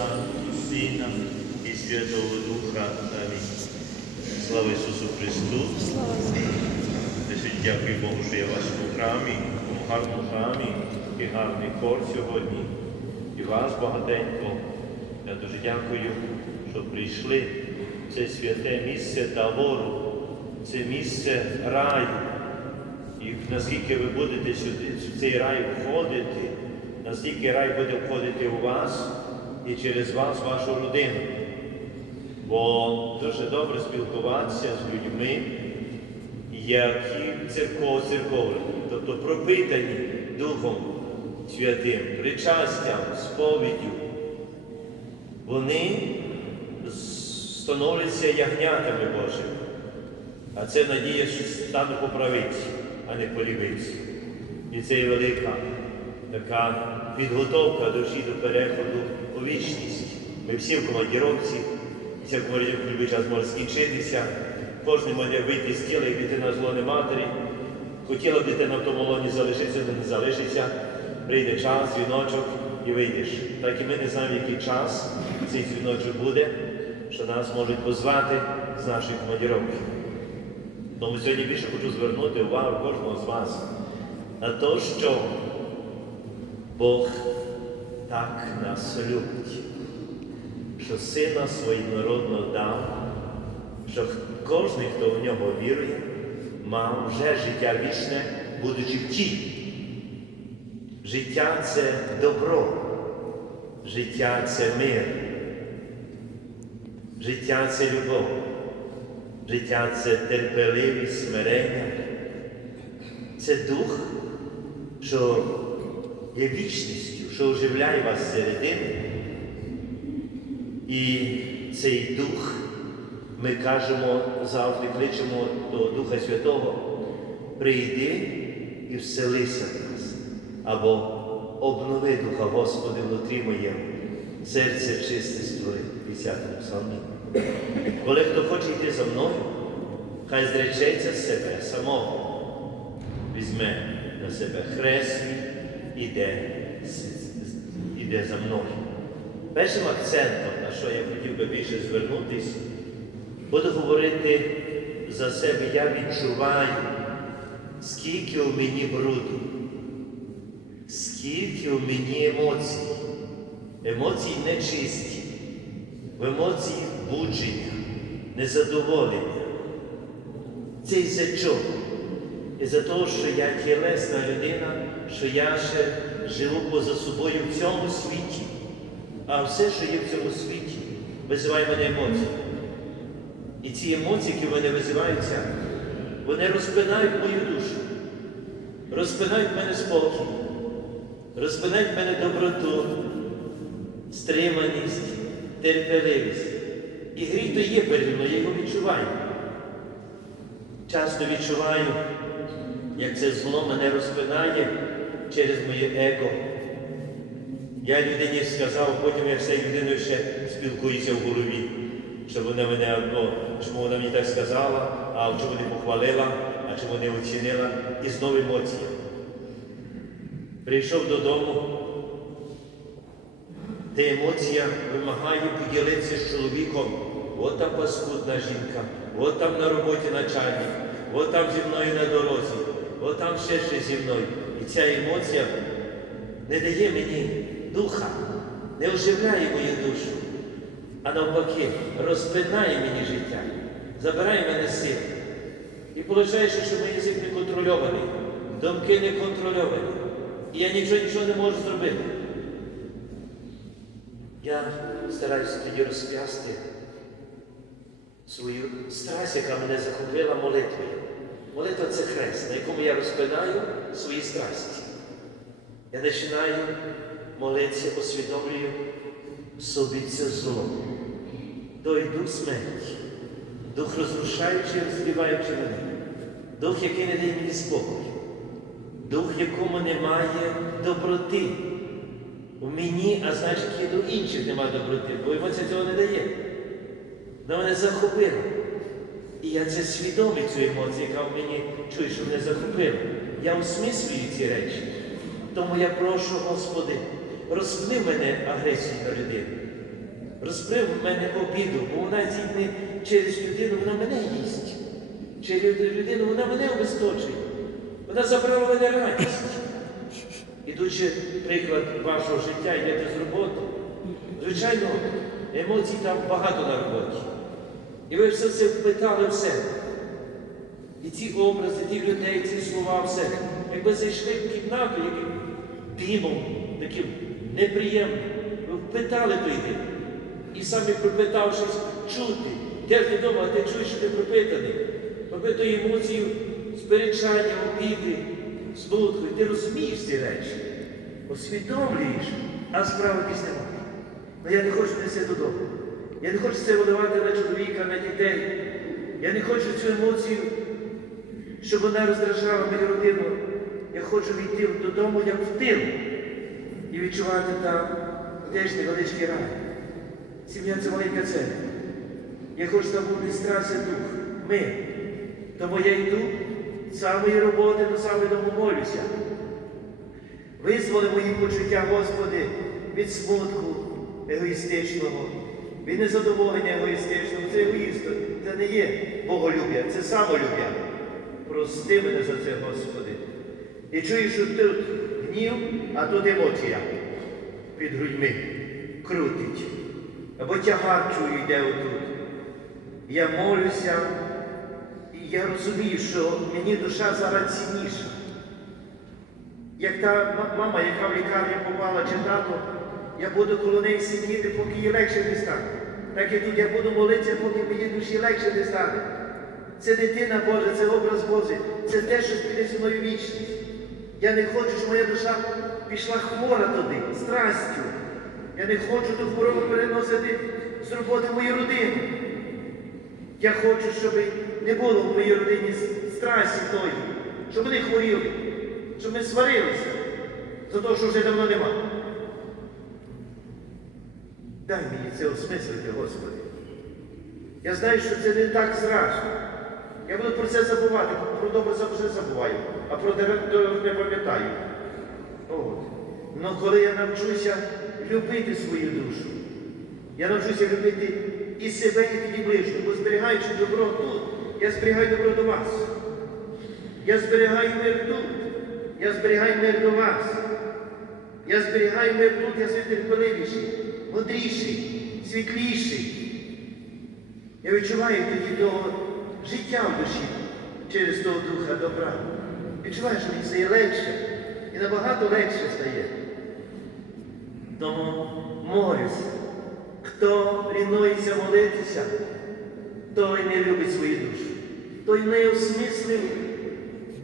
Отця і Сина і Святого Духа. Амінь. Слава Ісусу Христу! Дякую Богу, що я в вашому храмі, тому гарному храмі, і гарний хор сьогодні. І вас багатенько. Я дуже дякую, що прийшли в це святе місце Тавору, це місце раю. І наскільки ви будете сюди, в цей рай входити, наскільки рай буде входити у вас і через вас, вашу родину. Бо дуже добре спілкуватися з людьми, які церков, церковні, тобто пропитані Духом Святим, причастям, сповіддю. Вони становляться ягнятами Божими. А це надія, що стану по правиці, а не по лівиці. І це є велика така підготовка душі до переходу у вічність. Ми всі в командіровці, ця в будь-який час може скінчитися. Кожен може вийти з тіла і піти на злони матері. Хотіла б дитина в тому лоні залишитися, але не залишиться. Прийде час, дзвіночок і вийдеш. Так і ми не знаємо, який час цей дзвіночок буде, що нас можуть позвати з нашої командіровки. Тому сьогодні більше хочу звернути увагу кожного з вас на те, що Бог так нас любить, що Сина своєнародного дав, що кожен, хто в нього вірує, мав вже життя вічне, будучи в тілі. Життя це добро, життя це мир, життя це любов. Життя це терпеливість, смирення, це дух, що є вічністю, що оживляє вас зсередини. І цей дух, ми кажемо, завжди кличемо до Духа Святого, прийди і вселися в нас, або обнови Духа Господи внутрі моєму, серце чисте створи, 50 псалмі. Коли хто хоче йти за мною, хай зречеться з себе самого, візьме на себе хрест і іде, іде за мною. Першим акцентом, на що я хотів би більше звернутися, буду говорити за себе, я відчуваю, скільки у мені бруду, скільки у мені емоцій. Емоції нечисті, в емоціях будження, незадоволення. Це із-за чого? Із-за того, що я тілесна людина, що я ще живу поза собою в цьому світі, а все, що є в цьому світі, визиває мене емоції. І ці емоції, які в мене визиваються, вони розпинають мою душу, розпинають мене спокій, розпинають мене доброту, стриманість, терпеливість. І гріх то є переді мною, я його відчуваю. Часто відчуваю, як це зло мене розпинає через моє его. Я людині сказав, потім я все людиною ще спілкуюся в голові, що вона мене одно, чому вона мені так сказала, а чому не похвалила, а чому не оцінила, і знову емоції. Прийшов додому, де емоція вимагає поділитися з чоловіком. От там паскудна жінка, от там на роботі начальник, от там зі мною на дорозі, от там ще щось зі мною. І ця емоція не дає мені духа, не оживляє мою душу, а навпаки, розпинає мені життя, забирає мене сил. І виходить, що мій язик не контрольований, думки не контрольовані. І я нічого нічого не можу зробити. Я стараюся тоді розп'ясти свою страсть, яка мене захопила молитвою. Молитва це хрест, на якому я розпинаю свої страсті. Я починаю молитися, усвідомлюю собі це зло. Той дух смерті, дух розрушаючий, розбиваючи мене, дух, який не дає мені спокою, дух, якому немає доброти. У мені, а значить, і до інших немає доброти, бо емоція цього не дає. Вона мене захопила. І я це свідомий цю емоцію, яка в мені чує, що мене захопила. Я осмислюю ці речі. Тому я прошу, Господи, розпни мене агресію на людину. розбив в мене обіду, бо вона не через людину, вона мене їсть. Через людину вона мене обесточує. Вона забрала мене радість. Ідучи приклад вашого життя, йдете з роботи. Звичайно, емоцій там багато на роботі. І ви все це впитали в себе. І ці образи, ті людей, ці слова, все. Якби зайшли в кімнату, яким димом, таким неприємним, ви впитали той дим. І самі пропитавшись, чути. Йдеш додому, а ти чуєш, що ти пропитаний. Пропитою емоцію, сперечання, обіди, смутку. Ти розумієш ці речі, усвідомлюєш, а справи якісь немає. Ну я не хочу нести додому. Я не хочу це видавати на чоловіка, на дітей. Я не хочу цю емоцію, щоб вона роздражала мою родину. Я хочу війти додому як в тил і відчувати там теж невеличкий рай. Сім'я це маленька церква. Я хочу там бути страсти дух, мир. Тому я йду з самої роботи до самої дому молюся. Визволи мої почуття, Господи, від смутку егоїстичного, від незадоволення егоїстичного. Це егоїст, це не є боголюб'я, це самолюб'я. Прости мене за це, Господи. І чую, що тут гнів, а тут емоція під грудьми крутить. Або тягар чую йде отут. Я молюся, і я розумію, що мені душа зараз цінніша. Як та мама, яка в лікарню попала чи тато, я буду коло неї сидіти, поки їй легше не стане. Так і тут я буду молитися, поки мені душі легше не стане. Це дитина Божа, це образ Божий, це те, що піде зі мною вічність. Я не хочу, щоб моя душа пішла хвора туди, страстю. Я не хочу ту хворобу переносити з роботи в мою родину. Я хочу, щоб не було в моїй родині страсті тої, щоб вони хворіли, щоб ми сварилися за те, що вже давно нема. Дай мені це осмислити, Господи. Я знаю, що це не так страшно. Я буду про це забувати, про добре завжди забуваю, а про добре не пам'ятаю. Но коли я навчуся любити свою душу, я навчуся любити і себе, і тоді ближнього, бо зберігаючи добро тут, я зберігаю добро до вас. Я зберігаю мир тут, я зберігаю мир до вас. Я зберігаю мир тут, я свій терпеливіший, мудріший, світліший. Я відчуваю тоді того життя в душі через того духа добра. Відчуваю, що мені стає легше і набагато легше стає. Тому молюся. Хто лінується молитися, той не любить свою душу. Той не осмислив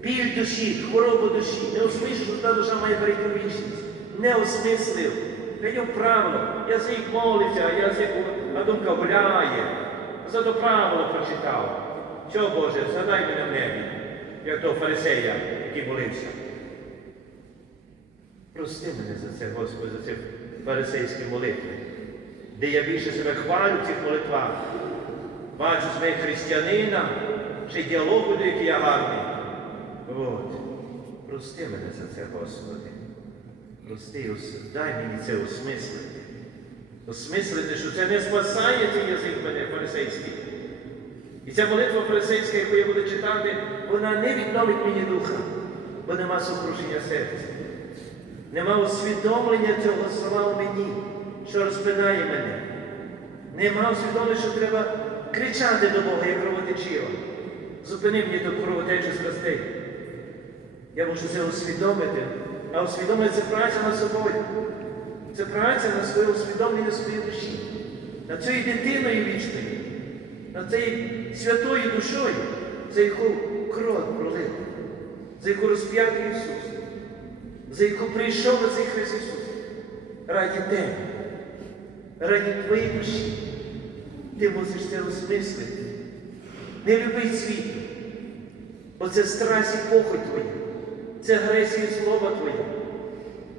біль душі, хворобу душі, не осмислив, що та душа має перейти в вічність. Не осмислив. Прийняв правило. Язик молиться, язик, а думка гуляє. Зато правило прочитав. Що, Боже, задай мене небі, як того фарисея, який молився. Прости мене за це, Господи, за ці фарисейські молитви, де я більше себе хвалю в цих молитвах. Бачу себе християнина, чи діалог буду, який я гарний. От. Прости мене за це, Господи. Прости, дай мені це осмислити. Осмислити, що це не спасає цей язик мене фарисейський. І ця молитва фарисейська, яку я буду читати, вона не відновить мені духа, бо нема сокрушення серця. Нема усвідомлення цього слова в мені, що розпинає мене. Нема усвідомлення, що треба кричати до Бога, як кровотечіва. Зупини мені ту кровотечу страстей. Я можу це усвідомити, а усвідомити це праця над собою. Це праця на своє усвідомлення своєї душі, над цією дитиною вічною, над цією святою душою, за яку кров пролив, за яку розп'ятий Ісус, за яку прийшов на цей Христ Ісус. Раді тебе, раді твоєї душі. Ти мусиш це осмислити. Не люби світу, бо це страсть і похоть твоя, це агресія слова Твоя.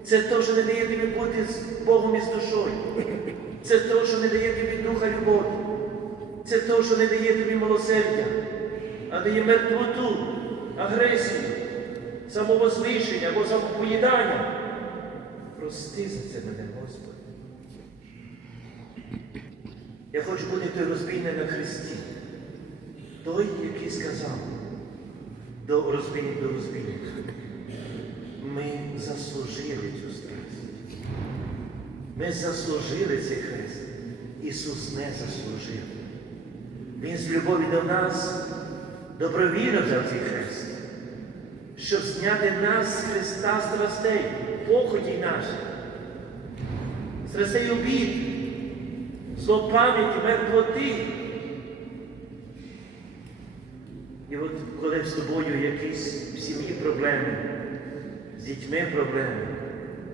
Це те, що не дає тобі бути з Богом і з душою. Це те, що не дає тобі духа любові. Це те, що не дає тобі милосердя, а дає мертвоту, агресію, самовозвишення або самопоїдання. Прости за це мене, Господи. Я хочу бути той розбійний на хресті. Той, який сказав до розбійник до розбійника. Ми заслужили цю страсть. Ми заслужили цей хрест. Ісус не заслужив. Він з любові до нас добровільно взяв цей хрест, щоб зняти нас з хреста страстей, похоті наших, страстей обід, злопам'яті, мертвоти. І от коли з тобою якісь в сім'ї проблеми, дітьми проблеми,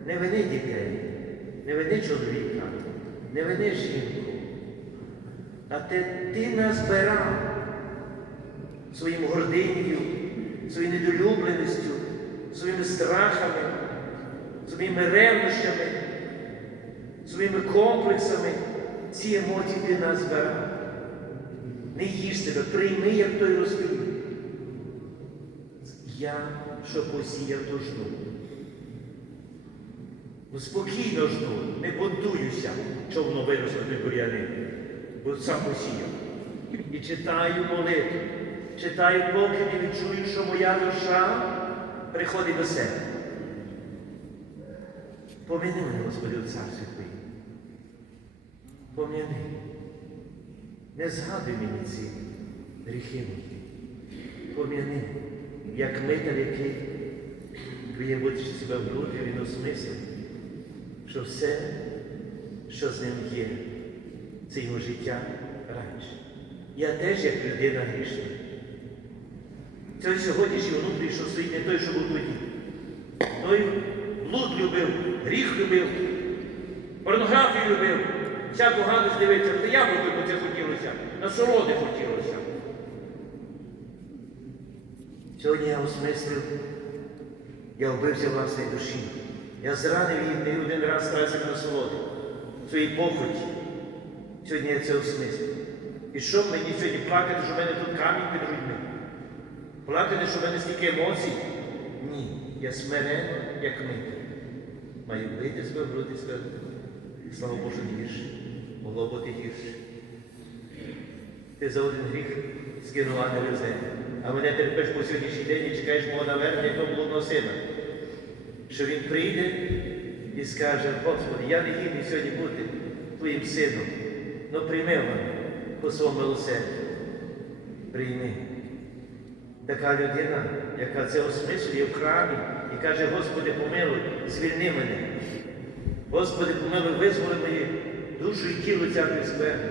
не вини дітей, не вини чоловіка, не вини жінку, а те ти назбирав своїм гординою, своєю недолюбленістю, своїми страхами, своїми ревнощами, своїми комплексами. Ці емоції ти назбирав. Не їж себе, прийми, як той розпів. Я, що посіяв, то жду. Ну, спокійно жду, не бунтуюся, що воно виросло той бур'яни, бо сам посіяв. І читаю молитву, читаю, поки не відчую, що моя душа приходить до себе. Поміни мене, Господи, у царстві Твоїм. Поміни. Не згадуй мені ці гріхи мої. Пом'яни, як митар, який виявить себе в груді, він осмислив, що все, що з ним є, це його життя раніше. Я теж як людина грішна. Цей сьогоднішній внутрі, що стоїть не той, що був тоді. Той блуд любив, гріх любив, порнографію любив, всяку гадость дивиться, я бо хотілося, насолоди хотілося. Сьогодні я осмислив, я вбився власній душі. Я зранив її не один раз старався на насолоди, своїй похоті. Сьогодні я це осмислив. І що мені сьогодні плакати, що в мене тут камінь під грудьми? Плакати, що в мене стільки емоцій? Ні. Я смиренно, як митер. Маю вийти себе в груди сказати, слава Божу, гірше. Могло бути гірше. Ти за один гріх скинув ангелів землю. А мене терпиш по сьогоднішній день і чекаєш мого навернення того блудного сина. Що він прийде і скаже, Господи, я не гідний сьогодні бути твоїм сином. Ну прийми мене по своєму милосердю. Прийми. Така людина, яка це осмислює в храмі і каже, Господи, помилуй, звільни мене. Господи, помилуй, визволи мої душу і тіло церкви скверни.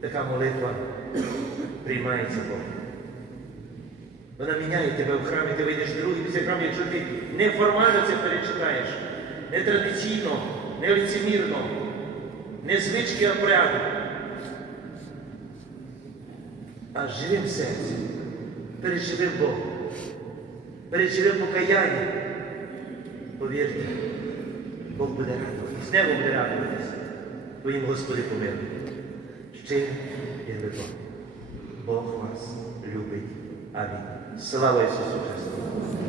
Така молитва приймається Богом. Вона міняє тебе в храмі, ти вийдеш в другий після храму, якщо ти неформально це перечитаєш, не традиційно, не лицемірно, не звички обряду, а живим серцем, переживим Бога, переживим покаяння. Повірте, Бог буде радуватись, небо буде радуватись. Твоїм Господи помилуй. Щиро і любов. Бог вас любить. Амінь. Слава Ісусу Христу!